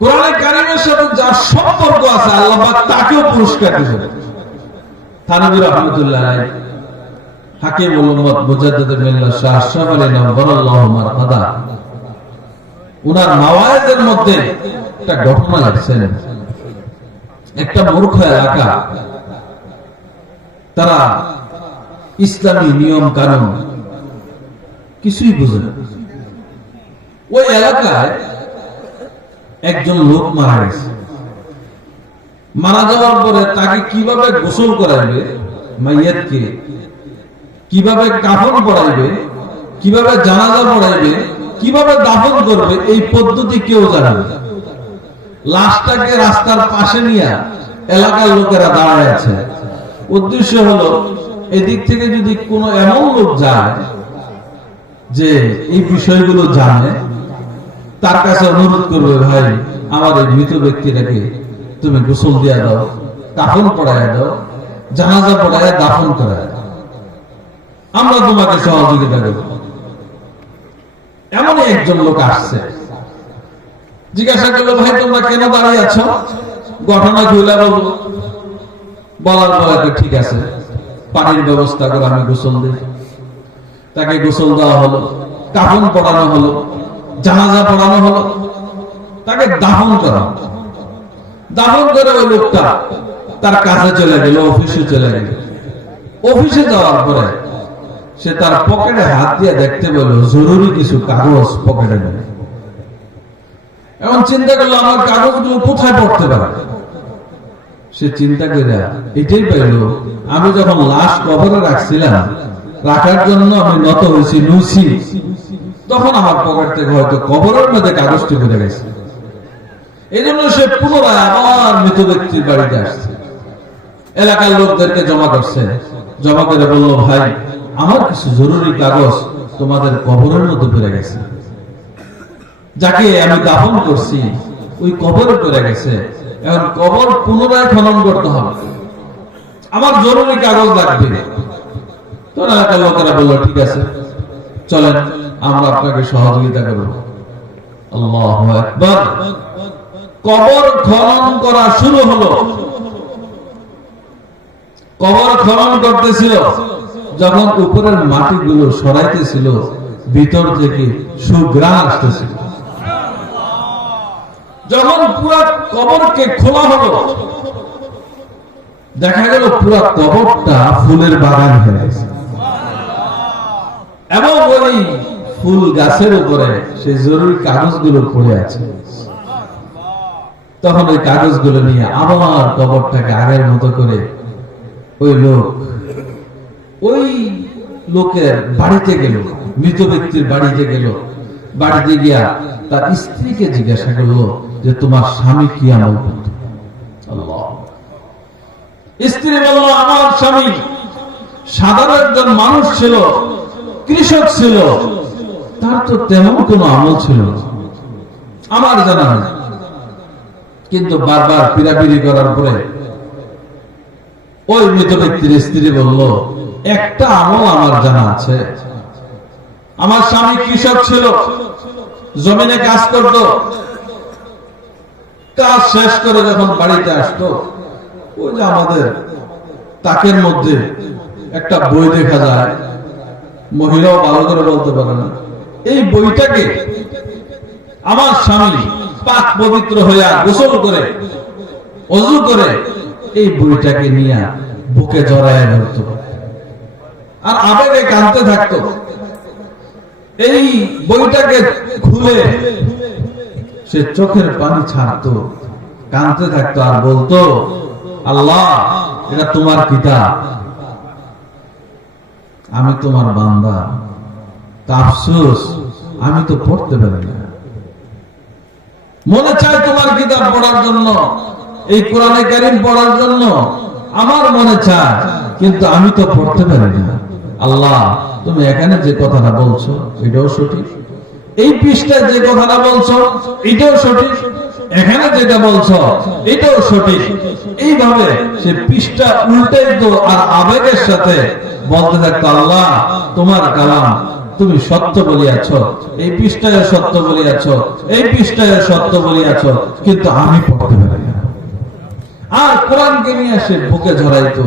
কোরআনে কারীমের সাথে যার সম্পর্ক আছে আল্লাহ পাক তাকেও পুরস্কার দিবেন। থানভী রাহমাতুল্লাহ আলাইহি হাকিম উম্মত মুজাদ্দিদ মিল্লাত শাহ আশরাফ আলী নওয়ারাল্লাহু মারহাদা উনার মাওয়ায়েজের মধ্যে একটা ঘটনা লিখছেন। একটা মূর্খ এলাকা, তারা ইসলামী নিয়ম কানুন কিছুই বুঝে না। ওই এলাকায় একজন লোক মারা গেছে। মারা যাওয়ার পরে তাকে কিভাবে গোসল করাইবে, মাইয়াতকে কিভাবে কাফন পরাইবে, কিভাবে জানাজা পড়াইবে, কিভাবে দাফন করবে, এই পদ্ধতি কেউ জানে না। লাশটাকে রাস্তার পাশে নিয়ে এলাকার লোকেরা দাঁড়ায় আছে। উদ্দেশ্য হলো এদিক থেকে যদি কোনো এমন লোক যায় যে এই বিষয়গুলো জানে, তার কাছে অনুরোধ করবে, ভাই আমার এই মৃত ব্যক্তিটাকে তুমি গোসল দিয়ে দাও, কাফন পড়ায় দাও, জানাজা পড়ায় দাফন করায় দাও, আমরা তোমাকে সহযোগিতা করব। এমনই একজন লোক আসছে, জিজ্ঞাসা করলো, ভাই তোমরা কেন দাঁড়িয়ে আছো, ঘটনা খুলে বলবো। বলার পরে ঠিক আছে, পানির ব্যবস্থা করে আমি গোসল দিই। তাকে গোসল দেওয়া হলো, কাফন পড়ানো হলো, জানাজা পড়ানো হলো, তাকে দাফন করা। দাফন করে ওই লোকটা তার কাছে চলে গেল, অফিসে চলে গেল। অফিসে যাওয়ার পরে সে তার পকেটে হাত দিয়ে দেখতে পেল জরুরি কিছু কাগজ পকেটে নেই। এখন চিন্তা করলো আমার কাগজগুলো কোথায় পড়তে পারে। সে চিন্তা করে এটাই পাইল, আমি যখন লাশ কবরে রাখছিলাম, রাখার জন্য আমি নত হয়েছি, নুছি, তখন আমার পকেট থেকে হয়তো কবরের মধ্যে কাগজটি পড়ে গেছে। এই জন্য সে পুনরায় আবার মৃত ব্যক্তির বাড়িতে আসছে, এলাকার লোকদেরকে জমা করছে। জমা করে বলল, ভাই আমার কিছু জরুরি কাগজ তোমাদের কবরের মধ্যে পড়ে গেছে, যাকে আমি দাফন করছি ওই কবরে পড়ে গেছে। এখন কবর পুনরায় খনন করতে হবে, আমার জরুরি কাগজ লাগবে। তো এলাকার লোকেরা বললো, ঠিক আছে চলেন, আমরা আপনাকে সহযোগিতা করব। আল্লাহু আকবার। কবর খনন করা শুরু হলো। কবর খনন করতেছিল, যখন উপরের মাটিগুলো সরাইতেছিল, ভিতর থেকে সুঘ্রাণ আসতেছিল। যখন পুরা কবরকে খোলা হলো, দেখা গেল পুরা কবরটা ফুলের বাগান হয়ে গেছে, এবং ওই ফুল গাছের উপরে সেই জরুরি কাগজগুলো পড়ে আছে। তখন ওই কাগজগুলো নিয়ে আবার কবরটাকে আগের মতো করে ওই লোক ওই লোকের বাড়িতে গেল, মৃত ব্যক্তির বাড়িতে গেল। বাড়িতে গিয়া তার স্ত্রীকে জিজ্ঞাসা করলো যে তোমার স্বামী কি আমল করত। স্ত্রী বলল, আমার স্বামী সাধারণ একজন মানুষ ছিল, কৃষক ছিল, তার তো তেমন কোনো আমল ছিল না, আমার জানা নেই। কিন্তু বারবার পিড়াপিড়ি করার পরে ওই মৃত ব্যক্তির স্ত্রী বলল, একটা আমল আমার জানা আছে। আমার স্বামী কৃষক ছিল, জমিনে কাজ করত, কাজ শেষ করে যখন বাড়িতে আসতো, ওই যে আমাদের তাকের মধ্যে একটা বই দেখা যায়, মহিলাও ভালো করে বলতে পারে না, এই বইটাকে আমার স্বামী পাক পবিত্র হইয়া গোসল করে ওযু করে এই বইটাকে নিয়ে বুকে জড়ায় ধরত আর আবেগে কাঁদতে থাকতো। এই বইটাকে খুলে সে চোখের পানি ছাড়তো, কাঁদতে থাকতো আর বলতো, আল্লাহ এটা তোমার কিতাব, আমি তোমার বান্দা, আফসোস আমি তো পড়তে পারি না। মনে চায় তোমার কিতাব পড়ার জন্য, এই কোরআনে কারীম পড়ার জন্য আমার মনে চায়, কিন্তু আমি তো পড়তে পারি না। আল্লাহ তুমি এখানে যে কথাটা বলছো এটাও সঠিক, এই পৃষ্ঠায় যে কথাটা বলছো এটাও সঠিক, এখানে যেটা বলছো এটাও সঠিক। এইভাবে সে পৃষ্ঠা উল্টাইতো আর আবেগের সাথে বলতে থাকতো, আল্লাহ তোমার কালাম তুমি সত্য বলিয়াছ, এই পৃষ্ঠায় সত্য বলিয়াছ, এই পৃষ্ঠায় সত্য বলিয়াছ, কিন্তু আমি পড়তে পারি না। আর কোরআনকে নিয়ে এসে বুকে ঝরাইতো,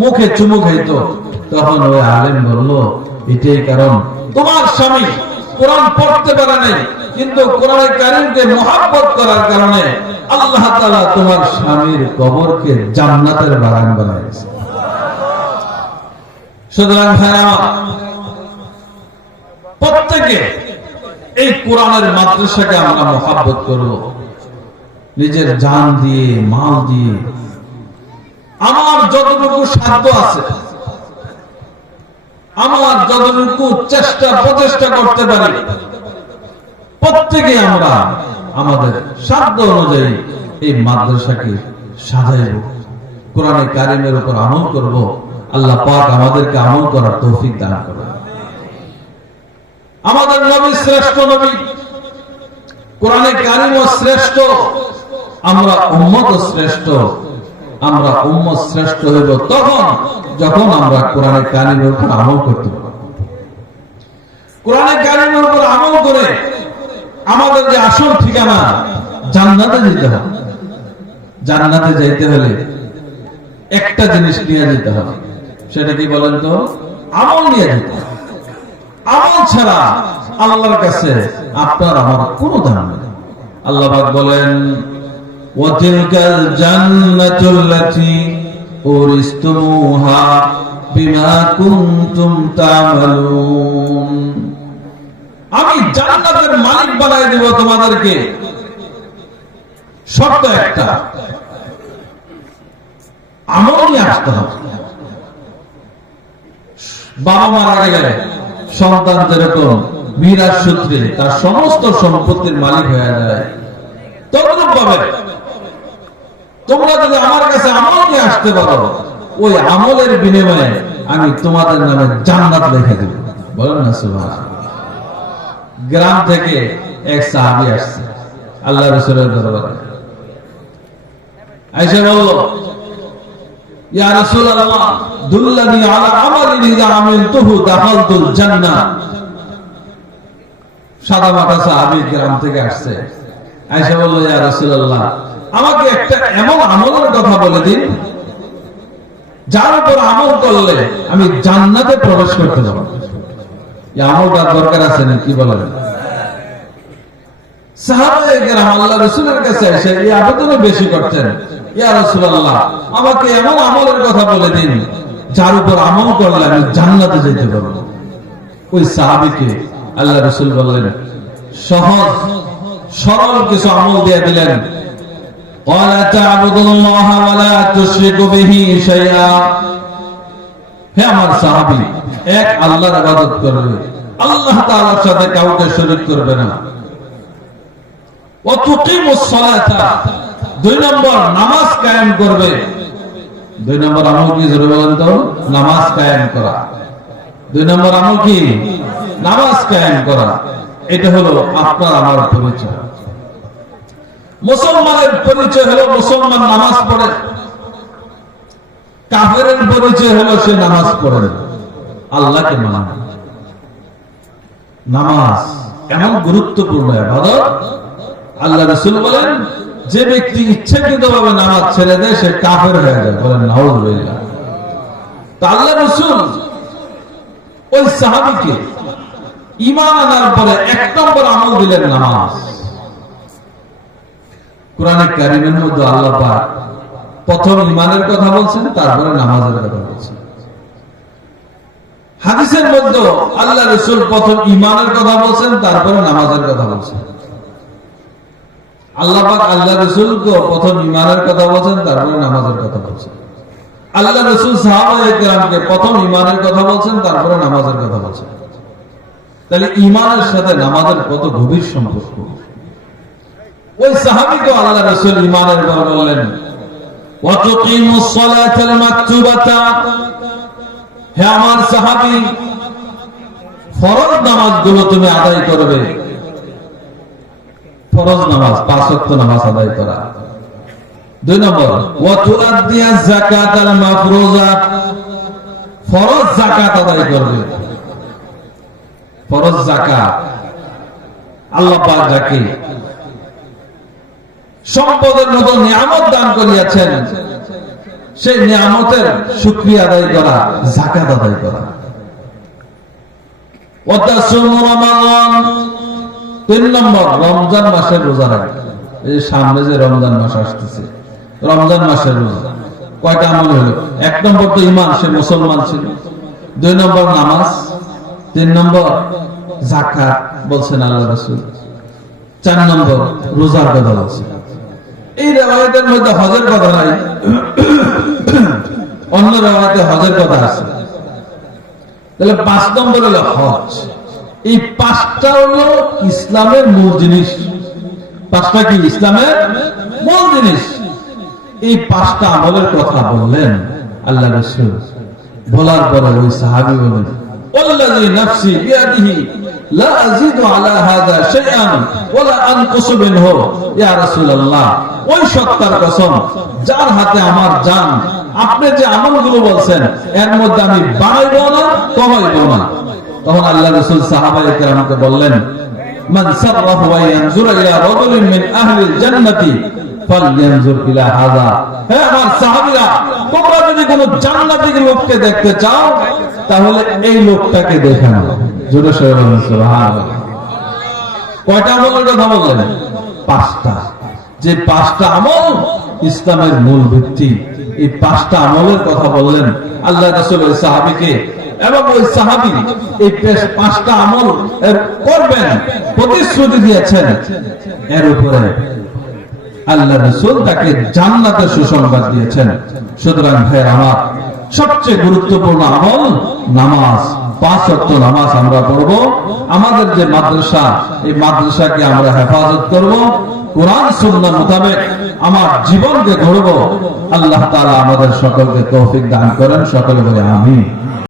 মুখে চুমু খাইতো। তখন ওই আলেম বলল, এটাই কারণ, তোমার স্বামী কোরআন পড়তে পারে নাই, কিন্তু কোরআনে কারীমকে মুহাব্বত করার কারণে আল্লাহ তাআলা তোমার স্বামীর কবরকে জান্নাতের বাগান বানাইছে। সুতরাং ভাইরা, প্রত্যেকে এই কোরআনের মাদ্রাসাকে আমরা মুহাব্বত করব, নিজের জান দিয়ে, মাল দিয়ে। আমার যতটুকু সাধ্য আছে, আমার যতটুকু প্রচেষ্টা করতে পারি, প্রত্যেকে আমরা আমাদের সাধ্য অনুযায়ী এই মাদ্রাসাকে সাজাইব, কোরআনে কারিমের উপর আমল করব। আল্লাহ পাক আমাদেরকে আমল করার তৌফিক দান করুন। আমাদের নবী শ্রেষ্ঠ নবী, কোরআনে কারিম শ্রেষ্ঠ, আমরা উম্মত শ্রেষ্ঠ। আমরা উম্মত শ্রেষ্ঠ হইব তখন যখন আমরা কোরআনে কারিমের উপর আমল করতে পারব। কোরআনে কারিমের উপর আমল করে আমাদের যে আসল ঠিকানা জান্নাতে যেতে হবে। জান্নাতে যাইতে হলে একটা জিনিস নিয়ে যেতে হবে, সেটা কি বলেন তো? আমল নিয়ে যেতে হবে। আমল ছাড়া আল্লাহর কাছে আপনার আমার কোনো দাম নেই। আল্লাহ পাক বলেন, ওয়াতিলকাল জান্নাতুল্লাতী উরিসতুমুহা বিমা কুনতুম তা'মালুন। আমি জান্নাতের মালিক বানাই দেব তোমাদেরকে, শর্ত একটা, আমল নিয়ে আসতে হবে। বাবা মারা গেলে সন্তান যেরকম মিরাজ সূত্রে তার সমস্ত সম্পত্তির মালিক হয়ে যায়, তদ্রূপ ভাবে তোমরা যদি আমার কাছে আমল নিয়ে আসতে পারো, ওই আমলের বিনিময়ে আমি তোমাদের নামে জান্নাত লিখে দেব। বলেন না সুবহানাল্লাহ। গ্রাম থেকে এক সাহাবী আসছে আল্লাহ রাসূলের দরবারে। আয়েশা বলল, ইয়া রাসূলুল্লাহ, দুল্লানি আলা আমালিন ইযা আমিলতুহু দাখালতুল জান্নাহ। সাদা মাটা সাহাবী গ্রাম থেকে আসছে। আয়েশা বলল, ইয়া রাসূলুল্লাহ, আমাকে একটা এমন আমলের কথা বলে দিন যার উপর আমল করলে আমি জান্নাতে প্রবেশ করতে যাব। এই আমলটার দরকার আছে না, কি বলেন? সাহাবায়ে কেরাম আল্লাহর রাসূলের কাছে এসে এই আবেদন বেশি করতেন, ইয়া রাসূলুল্লাহ, আমাকে এমন আমলের কথা বলে দিন যার উপর আমল করলে আমি জান্নাতে যেতে পারবো। ওই সাহাবীকে আল্লাহর রাসূল বললেন, সহজ সরল কিছু আমল দিয়ে দিলেন। ক্বালা তা'বুদুল্লাহ ওয়া লা তুশরিকু বিহি শাইআ। হে আমার সাহাবী, এক আল্লাহর ইবাদত করবে, আল্লাহ তাআলার সাথে কাউকে শরীক করবে না। ওয়া তুকিমুস সালাতা, দুই নম্বর নামাজ কায়েম করবে। দুই নম্বর আমল কি জোরে বলেন তো? নামাজ কায়েম করা। দুই নম্বর আমল কি? নামাজ কায়েম করা। এটা হলো আপনার আমার পরিচয়। মুসলমানের পরিচয় হলো মুসলমান নামাজ পড়ে, কাফেরের পরিচয় হলো সে নামাজ পড়ে না, আল্লাহকে মানে। নামাজ এমন গুরুত্বপূর্ণ ইবাদত, আল্লাহ রাসূল বলেন, যে ব্যক্তি ইচ্ছাকৃতভাবে নামাজ ছেড়ে দেয় সে কাফের হয়ে যায়। বলেন নাউযুবিল্লাহ। তো আল্লাহ রাসূল ওই সাহাবীকে ঈমান আনার পরে এক নম্বর আমল দিলেন নামাজ। কোরআনে কারীমের মধ্যে আল্লাহ পাক প্রথম ঈমানের কথা বলছেন, তারপরে নামাজের কথা বলছেন। হাদিসের মধ্যে আল্লাহ রাসূল প্রথম ঈমানের কথা বলছেন, তারপরে নামাজের কথা বলছেন। আল্লাহ পাক আল্লাহ রাসূলকে প্রথম ঈমানের কথা বলছেন, তারপরে নামাজের কথা বলছেন। আল্লাহ রাসূল সাহাবায়ে কেরামকে প্রথম ঈমানের কথা বলছেন, তারপরে নামাজের কথা বলছেন। তাহলে ঈমানের সাথে নামাজের কত গভীর সম্পর্ক। ওই সাহাবীকে আল্লাহ রাসূল ঈমানের কথা বললেন, ওয়া তুকিমুস সালাতাল মাকতুবাতা। হে আমার সাহাবী, ফরজ নামাজগুলো তুমি আদায় করবে। ফরজ নামাজ, 5 ওয়াক্ত নামাজ আদায় করা। দুই নম্বর, ওয়া তুআদ্দিয়াজ যাকাতাল মাফরুজা। ফরজ যাকাত আদায় করবে। ফরজ যাকাত আল্লাহ পাক যাকে সম্পদের মতো নিয়ামত দান করিয়াছেন সেই নিয়ামতের শুকরিয়া আদায় করা, যাকাত আদায় করা। তিন নম্বর, রমজান মাসের রোজা রাখা। এই সামনে যে রমজান মাস আসতেছে, রমজান মাসের রোজা কয়টা আমল হলো? এক নম্বর তো ইমান, সে মুসলমান ছিল। দুই নম্বর নামাজ, তিন নম্বর যাকাত বলছেন আল্লাহ রাসূল, চার নম্বর রোজার কথা বলছেন। এই রিওয়ায়াতের মধ্যে হজের কথা নাই, অন্য রিওয়ায়াতে হজের কথা আছে। তাহলে 5 নম্বর হলো হজ। এই 5টা হলো ইসলামের মূল জিনিস। 5টা কি ইসলামের মূল জিনিস? এই 5টা আমলের কথা বললেন আল্লাহ রাসূল। বলার পরে ওই সাহাবী বলেন, ওয়াল্লাযী নাফসি বিয়াদিহি লা আযীদু আলা হাযা শাইআন ওয়া লা আনকুসু মিনহু ইয়া রাসূলুল্লাহ, ওই সত্তার কসম যার হাতে আমার জান, আপনি যে আমলগুলো বলছেন এর মধ্যে আমি বাড়াইবো না কমাইবো না। তখন আল্লাহ রাসূল সাহাবায়ে কেরামকে বললেন, মান সাররাহু ওয়া ইয়ানজুরু ইলা রাজুলিন মিন আহলিল জান্নাতি ফালইয়ানজুর ইলা হাযা। হে আমার সাহাবীরা, তোমরা যদি কোনো জান্নাতি লোককে দেখতে চাও তাহলে এই লোকটাকে দেখে নাও। জোরে সরে বলুন সুবহানাল্লাহ। কয়টা আমলের কথা বললেন? 5টা। যে 5টা আমল ইসলামের মূল ভিত্তি, এই 5টা আমলের কথা বললেন আল্লাহ রাসূল ওই সাহাবীকে, এবং ওই সাহাবী এই 5টা আমল করবেন প্রতিশ্রুতি দিয়েছেন। এর উপরে আল্লাহ রাসূল তাকে জান্নাতের সুসংবাদ দিয়েছেন। সুতরাং ভাই আমার, সবচেয়ে গুরুত্বপূর্ণ আমল নামাজ। 5 ওয়াক্ত নামাজ আমরা পড়ব। আমাদের যে মাদ্রাসা, এই মাদ্রাসাকে আমরা হেফাজত করব, কোরআন সুন্নাহ মোতাবেক আমার জীবনকে গড়ব। আল্লাহ তাআলা আমাদের সকলকে তৌফিক দান করেন। সকলে বলে আমিন।